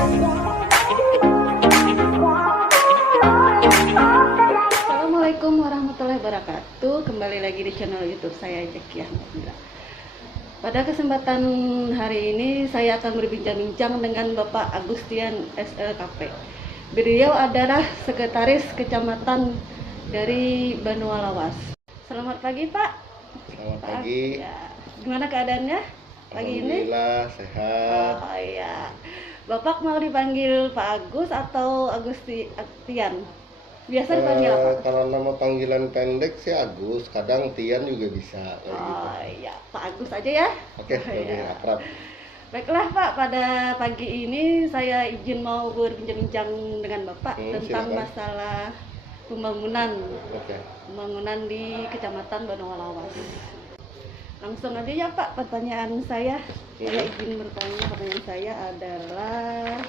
Assalamualaikum warahmatullahi wabarakatuh. Kembali lagi di channel YouTube saya Jekiah. Pada kesempatan hari ini saya akan berbincang-bincang dengan Bapak Agustian SLKP. Beliau adalah sekretaris kecamatan dari Banua Lawas. Selamat pagi Pak. Selamat pagi. Ya. Gimana keadaannya pagi ini? Alhamdulillah sehat. Oh iya. Bapak mau dipanggil Pak Agus atau Agustian? Biasa dipanggil apa? Kalau nama panggilan pendek sih Agus, kadang Tian juga bisa. Gitu. Oh iya, Pak Agus aja ya. Oke, lebih Ya. akrab. Baiklah Pak, pada pagi ini saya izin mau berbincang-bincang dengan Bapak tentang silakan. masalah pembangunan Oke. di Kecamatan Banua Lawas. Langsung aja ya Pak, pertanyaan saya. Saya izin bertanya, pertanyaan saya adalah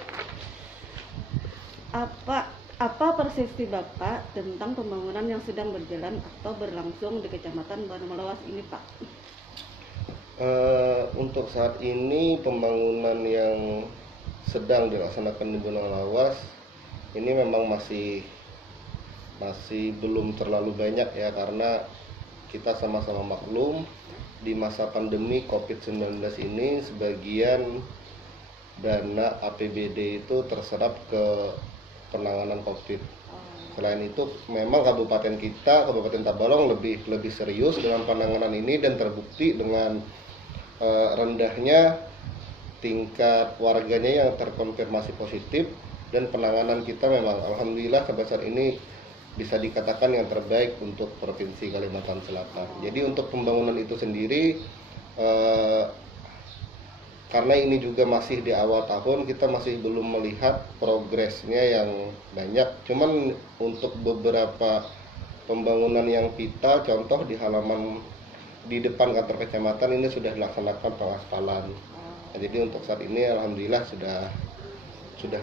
apa persepsi Bapak tentang pembangunan yang sedang berjalan atau berlangsung di Kecamatan Banua Lawas ini Pak? Untuk saat ini pembangunan yang sedang dilaksanakan di Banua Lawas ini memang masih belum terlalu banyak ya, karena kita sama-sama maklum di masa pandemi COVID-19 ini sebagian dana APBD itu terserap ke penanganan COVID. Selain itu, memang Kabupaten Tabalong lebih serius dalam penanganan ini dan terbukti dengan rendahnya tingkat warganya yang terkonfirmasi positif, dan penanganan kita memang alhamdulillah sampai saat ini bisa dikatakan yang terbaik untuk Provinsi Kalimantan Selatan. Jadi untuk pembangunan itu sendiri, karena ini juga masih di awal tahun, kita masih belum melihat progresnya yang banyak. Cuman untuk beberapa pembangunan yang kita contoh di halaman di depan kantor kecamatan ini sudah dilaksanakan pengaspalan. Nah, jadi untuk saat ini alhamdulillah sudah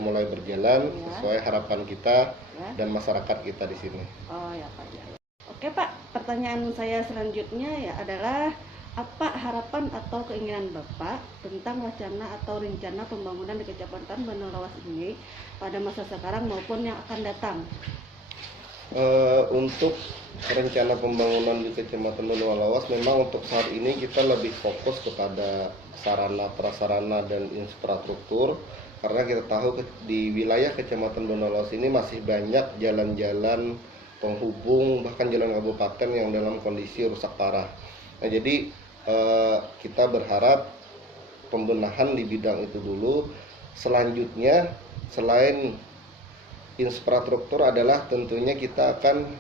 mulai berjalan sesuai harapan kita dan masyarakat kita di sini. Oh ya Pak. Ya. Oke Pak, pertanyaan saya selanjutnya ya adalah apa harapan atau keinginan Bapak tentang wacana atau rencana pembangunan di Kecamatan Banua Lawas ini pada masa sekarang maupun yang akan datang? Untuk rencana pembangunan di Kecamatan Banua Lawas, memang untuk saat ini kita lebih fokus kepada sarana prasarana dan infrastruktur, karena kita tahu di wilayah Kecamatan Banua Lawas ini masih banyak jalan-jalan penghubung bahkan jalan kabupaten yang dalam kondisi rusak parah. Nah, jadi kita berharap pembenahan di bidang itu dulu. Selanjutnya, selain infrastruktur adalah tentunya kita akan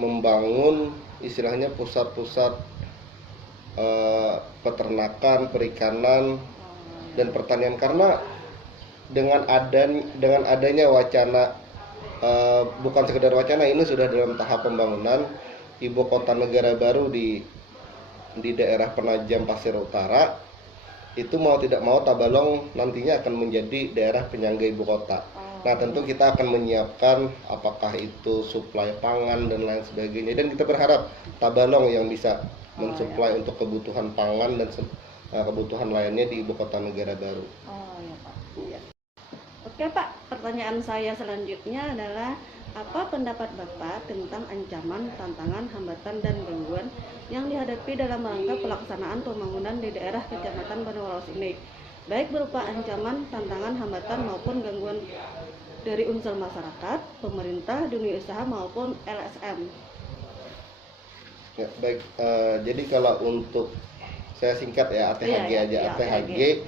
membangun istilahnya pusat-pusat peternakan, perikanan, dan pertanian, karena dengan adanya wacana, bukan sekedar wacana, ini sudah dalam tahap pembangunan ibu kota negara baru di daerah Penajam Pasir Utara. Itu mau tidak mau Tabalong nantinya akan menjadi daerah penyangga ibu kota. Nah, tentu kita akan menyiapkan apakah itu suplai pangan dan lain sebagainya, dan kita berharap Tabalong yang bisa mensuplai untuk kebutuhan pangan dan kebutuhan lainnya di ibu kota negara baru. Oh ya Pak. Ya. Oke Pak, pertanyaan saya selanjutnya adalah apa pendapat Bapak tentang ancaman, tantangan, hambatan, dan gangguan yang dihadapi dalam rangka pelaksanaan pembangunan di daerah Kecamatan Banua Lawas ini, baik berupa ancaman, tantangan, hambatan, maupun gangguan dari unsur masyarakat, pemerintah, dunia usaha, maupun LSM. Ya, baik, jadi kalau untuk saya singkat ya, ATHG aja. ATHG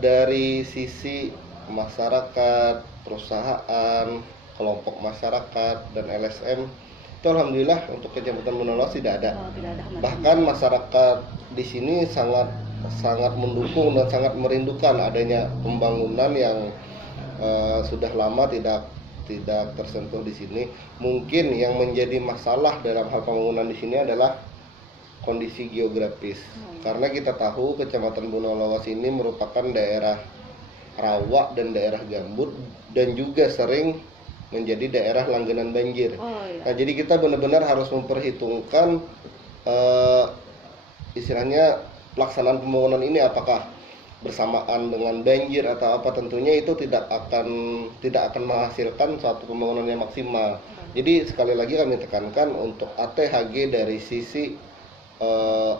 dari sisi masyarakat, perusahaan, kelompok masyarakat, dan LSM itu alhamdulillah untuk Kecamatan Banua Lawas tidak ada. Bahkan masyarakat di sini sangat mendukung dan sangat merindukan adanya pembangunan yang sudah lama tidak tersentuh di sini. Mungkin yang menjadi masalah dalam hal pembangunan di sini adalah kondisi geografis. Karena kita tahu Kecamatan Banua Lawas ini merupakan daerah rawa dan daerah gambut, dan juga sering menjadi daerah langganan banjir. Nah, jadi kita benar-benar harus memperhitungkan istilahnya pelaksanaan pembangunan ini apakah bersamaan dengan banjir atau apa, tentunya itu tidak akan menghasilkan suatu pembangunan yang maksimal. Jadi sekali lagi kami tekankan untuk ATHG dari sisi eh,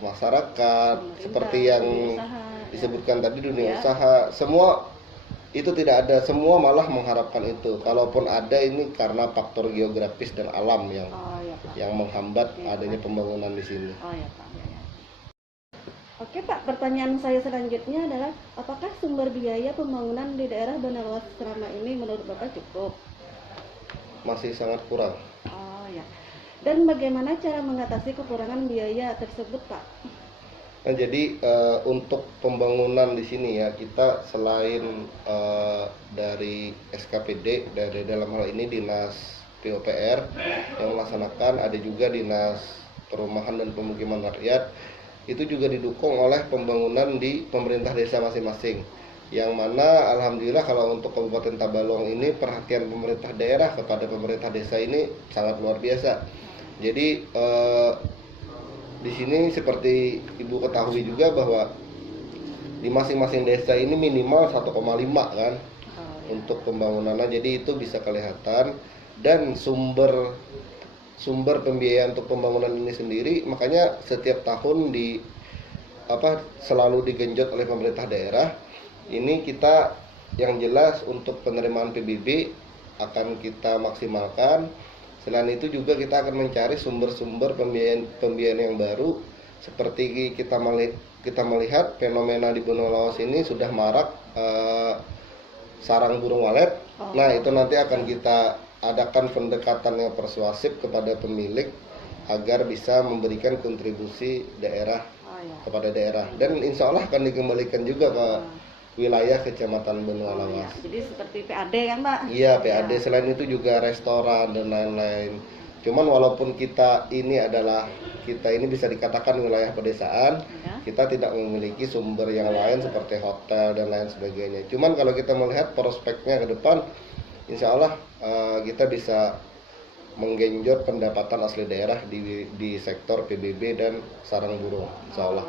masyarakat, Pemerintah, seperti yang dunia usaha, disebutkan tadi, dunia Ya. usaha, semua itu tidak ada, semua malah mengharapkan itu. Kalaupun ada, ini karena faktor geografis dan alam Oh ya Pak. yang menghambat Ya, adanya Pak. pembangunan di sini. Oh ya Pak. Ya. Oke Pak, pertanyaan saya selanjutnya adalah apakah sumber biaya pembangunan di daerah Benaluas selama ini menurut Bapak cukup? Masih sangat kurang. Oh ya. Dan bagaimana cara mengatasi kekurangan biaya tersebut Pak? Nah, jadi untuk pembangunan di sini ya, kita selain dari SKPD, dari dalam hal ini Dinas PUPR yang melaksanakan, ada juga Dinas Perumahan dan Pemukiman Rakyat, itu juga didukung oleh pembangunan di pemerintah desa masing-masing. Yang mana alhamdulillah kalau untuk Kabupaten Tabalong ini perhatian pemerintah daerah kepada pemerintah desa ini sangat luar biasa. Jadi di sini seperti Ibu ketahui juga bahwa di masing-masing desa ini minimal 1,5 kan untuk pembangunannya, jadi itu bisa kelihatan. Dan sumber pembiayaan untuk pembangunan ini sendiri, makanya setiap tahun selalu digenjot oleh pemerintah daerah. Ini kita yang jelas untuk penerimaan PBB akan kita maksimalkan. Selain itu juga kita akan mencari sumber-sumber pembiayaan yang baru, seperti kita melihat fenomena di Bonulawas ini sudah marak sarang burung walet. Nah, itu nanti akan kita adakan pendekatan yang persuasif kepada pemilik agar bisa memberikan kontribusi daerah kepada daerah, dan insya Allah akan dikembalikan juga ke wilayah Kecamatan Benua Lawas. Jadi seperti PAD kan Pak? Iya, PAD. Selain itu juga restoran dan lain-lain. Cuman walaupun kita ini bisa dikatakan wilayah pedesaan, kita tidak memiliki sumber yang lain seperti hotel dan lain sebagainya. Cuman kalau kita melihat prospeknya ke depan, insya Allah kita bisa menggenjot pendapatan asli daerah di sektor PBB dan sarang burung, insya Allah.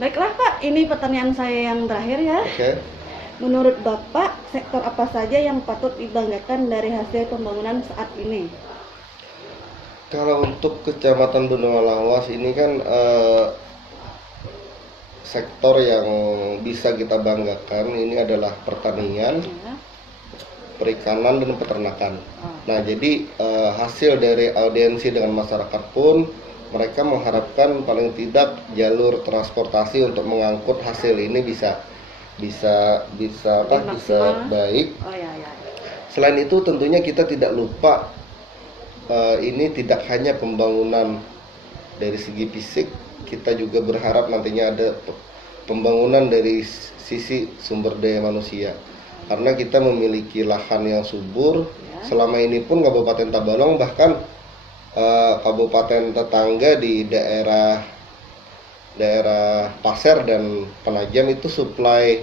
Baiklah Pak, ini pertanyaan saya yang terakhir ya. Oke. Menurut Bapak, sektor apa saja yang patut dibanggakan dari hasil pembangunan saat ini? Kalau untuk Kecamatan Benua Lawas ini kan sektor yang bisa kita banggakan ini adalah pertanian, perikanan, dan peternakan. Nah, jadi hasil dari audiensi dengan masyarakat pun mereka mengharapkan paling tidak jalur transportasi untuk mengangkut hasil ini bisa baik. Selain itu tentunya kita tidak lupa ini tidak hanya pembangunan dari segi fisik, kita juga berharap nantinya ada pembangunan dari sisi sumber daya manusia. Karena kita memiliki lahan yang subur, selama ini pun Kabupaten Tabalong, bahkan kabupaten tetangga di daerah Pasir dan Penajam itu suplai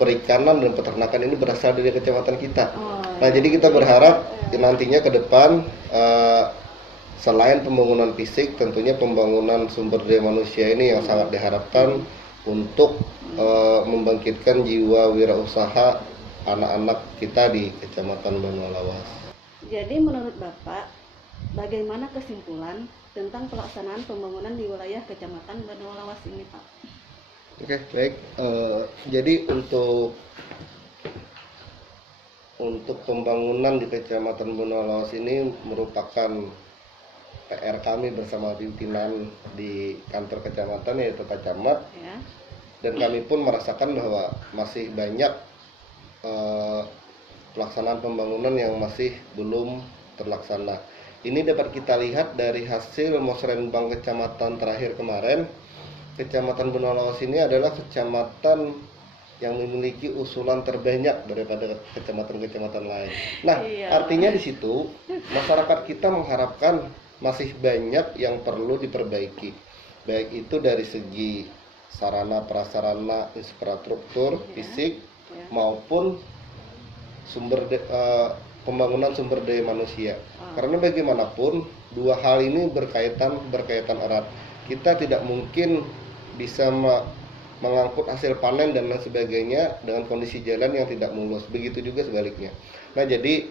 perikanan dan peternakan ini berasal dari kecamatan kita. Nah, jadi kita berharap nantinya ke depan selain pembangunan fisik, tentunya pembangunan sumber daya manusia ini yang sangat diharapkan untuk membangkitkan jiwa wirausaha anak-anak kita di Kecamatan Benua Lawas. Jadi menurut Bapak, bagaimana kesimpulan tentang pelaksanaan pembangunan di wilayah Kecamatan Benua Lawas ini, Pak? Oke, baik. Jadi untuk pembangunan di Kecamatan Benua Lawas ini merupakan PR kami bersama pimpinan di kantor kecamatan, yaitu Pak Camat. Dan kami pun merasakan bahwa masih banyak pelaksanaan pembangunan yang masih belum terlaksana. Ini dapat kita lihat dari hasil Musrenbang kecamatan terakhir kemarin. Kecamatan Benua Lawas ini adalah kecamatan yang memiliki usulan terbanyak daripada kecamatan-kecamatan lain. Nah, artinya di situ masyarakat kita mengharapkan masih banyak yang perlu diperbaiki, baik itu dari segi sarana prasarana infrastruktur fisik maupun pembangunan sumber daya manusia. Karena bagaimanapun dua hal ini berkaitan erat. Kita tidak mungkin bisa mengangkut hasil panen dan lain sebagainya dengan kondisi jalan yang tidak mulus. Begitu juga sebaliknya. Nah, jadi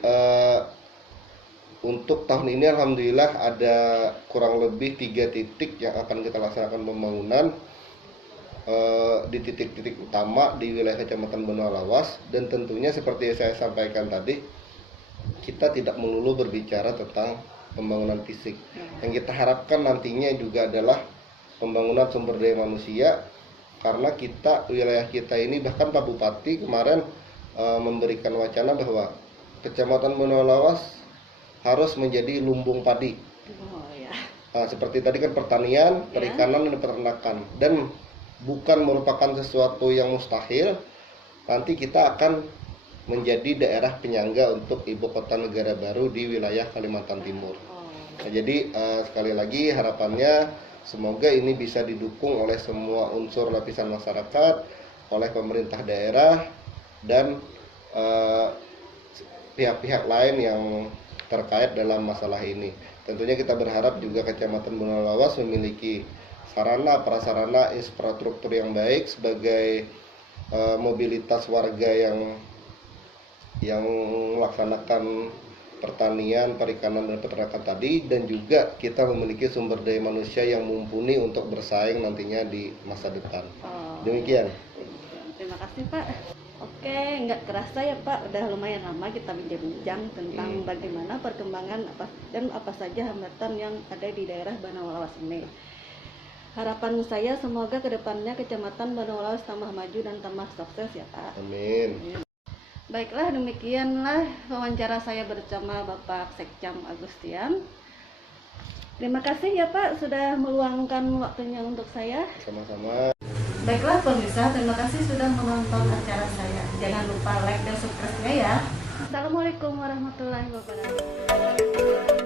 untuk tahun ini alhamdulillah ada kurang lebih 3 titik yang akan kita laksanakan pembangunan di titik-titik utama di wilayah Kecamatan Benua Lawas, dan tentunya seperti saya sampaikan tadi, kita tidak melulu berbicara tentang pembangunan fisik. Yang kita harapkan nantinya juga adalah pembangunan sumber daya manusia, karena wilayah kita ini, bahkan Pak Bupati kemarin memberikan wacana bahwa Kecamatan Benua Lawas harus menjadi lumbung padi. Seperti tadi kan pertanian, perikanan, dan peternakan, dan bukan merupakan sesuatu yang mustahil. Nanti kita akan menjadi daerah penyangga untuk ibu kota negara baru di wilayah Kalimantan Timur. Nah, jadi sekali lagi harapannya semoga ini bisa didukung oleh semua unsur lapisan masyarakat, oleh pemerintah daerah, dan pihak-pihak lain yang terkait dalam masalah ini. Tentunya kita berharap juga Kecamatan Benua Lawas memiliki sarana prasarana infrastruktur yang baik sebagai mobilitas warga yang melaksanakan pertanian, perikanan, dan peternakan tadi, dan juga kita memiliki sumber daya manusia yang mumpuni untuk bersaing nantinya di masa depan. Demikian. Terima kasih Pak. Oke, nggak kerasa ya Pak, udah lumayan lama kita bincang-bincang tentang bagaimana perkembangan apa saja hambatan yang ada di daerah Benua Lawas ini. Harapan saya semoga kedepannya Kecamatan Benua Lawas tambah maju dan tambah sukses ya Pak. Amin. Baiklah, demikianlah wawancara saya bersama Bapak Sekcam Agustian. Terima kasih ya Pak sudah meluangkan waktunya untuk saya. Sama-sama. Baiklah pemirsa, terima kasih sudah menonton acara saya. Jangan lupa like dan subscribe-nya ya. Assalamualaikum warahmatullahi wabarakatuh.